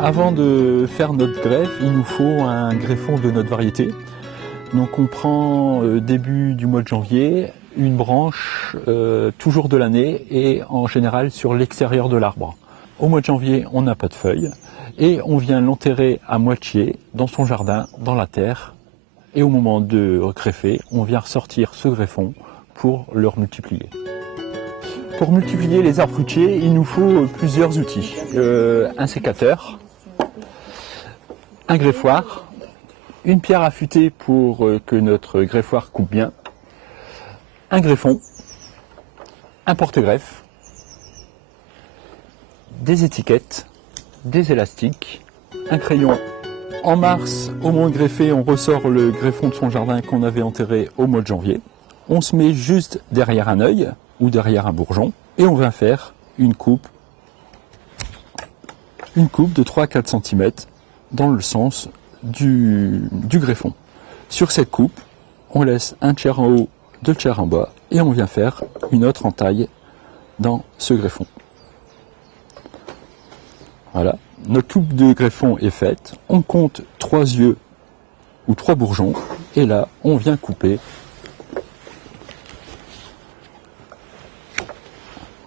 Avant de faire notre greffe, il nous faut un greffon de notre variété. Donc on prend début du mois de janvier une branche toujours de l'année et en général sur l'extérieur de l'arbre. Au mois de janvier, on n'a pas de feuilles et on vient l'enterrer à moitié dans son jardin, dans la terre. Et au moment de greffer, on vient ressortir ce greffon pour le multiplier. Pour multiplier les arbres fruitiers, il nous faut plusieurs outils. Un sécateur, un greffoir, une pierre affûtée pour que notre greffoir coupe bien, un greffon, un porte-greffe, des étiquettes, des élastiques, un crayon. En mars, au moment de greffer, on ressort le greffon de son jardin qu'on avait enterré au mois de janvier. On se met juste derrière un œil ou derrière un bourgeon et on va faire une coupe de 3-4 cm dans le sens du greffon. Sur cette coupe, on laisse un tiers en haut, 2 tiers en bas et on vient faire une autre entaille dans ce greffon. Voilà, notre coupe de greffon est faite, on compte 3 yeux ou 3 bourgeons et là on vient couper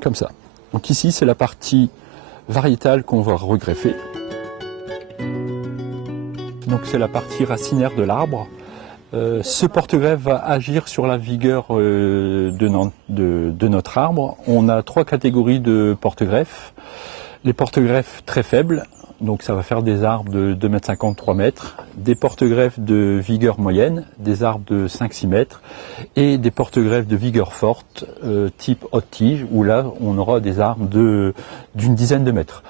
comme ça. Donc ici c'est la partie variétale qu'on va regreffer. Donc c'est la partie racinaire de l'arbre. Ce porte-greffe va agir sur la vigueur de notre arbre. On a 3 catégories de porte-greffes. Les porte-greffes très faibles, donc ça va faire des arbres de 2,50 m, 3 m, des porte-greffes de vigueur moyenne, des arbres de 5-6 mètres, et des porte-greffes de vigueur forte, type haute tige, où là on aura des arbres d'une dizaine de mètres.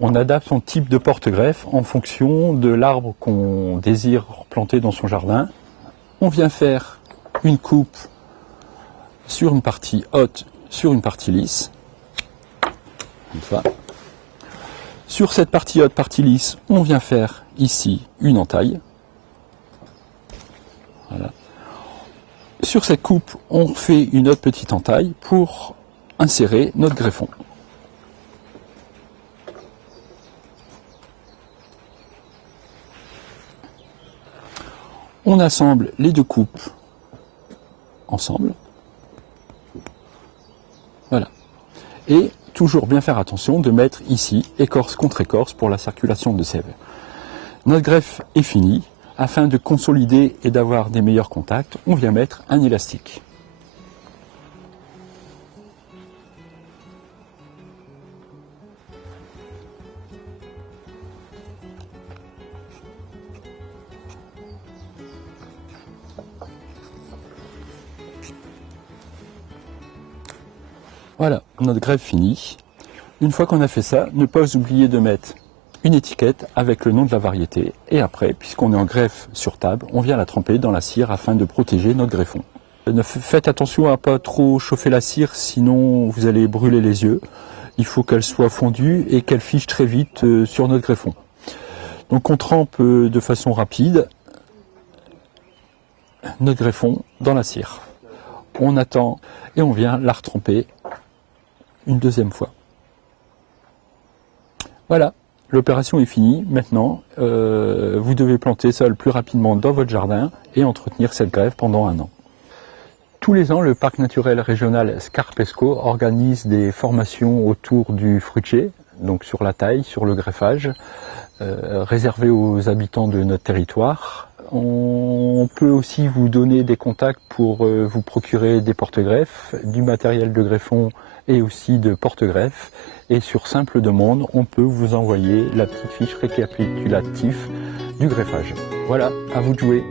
On adapte son type de porte-greffe en fonction de l'arbre qu'on désire planter dans son jardin. On vient faire une coupe sur une partie haute, sur une partie lisse, comme ça. Sur cette partie haute, partie lisse, on vient faire ici une entaille. Voilà. Sur cette coupe, on fait une autre petite entaille pour insérer notre greffon. On assemble les deux coupes ensemble. Voilà. Et toujours bien faire attention de mettre ici écorce contre écorce pour la circulation de sève. Notre greffe est finie. Afin de consolider et d'avoir des meilleurs contacts, on vient mettre un élastique. Voilà, notre greffe finie. Une fois qu'on a fait ça, ne pas oublier de mettre une étiquette avec le nom de la variété. Et après, puisqu'on est en greffe sur table, on vient la tremper dans la cire afin de protéger notre greffon. Faites attention à ne pas trop chauffer la cire, sinon vous allez brûler les yeux. Il faut qu'elle soit fondue et qu'elle fiche très vite sur notre greffon. Donc on trempe de façon rapide notre greffon dans la cire. On attend et on vient la retremper une deuxième fois. Voilà, l'opération est finie. Maintenant, vous devez planter ça le plus rapidement dans votre jardin et entretenir cette greffe pendant 1 an. Tous les ans, le parc naturel régional Scarpesco organise des formations autour du fruitier, donc sur la taille, sur le greffage, réservées aux habitants de notre territoire. On peut aussi vous donner des contacts pour vous procurer des porte-greffes, du matériel de greffon et aussi de porte-greffes. Et sur simple demande, on peut vous envoyer la petite fiche récapitulative du greffage. Voilà, à vous de jouer.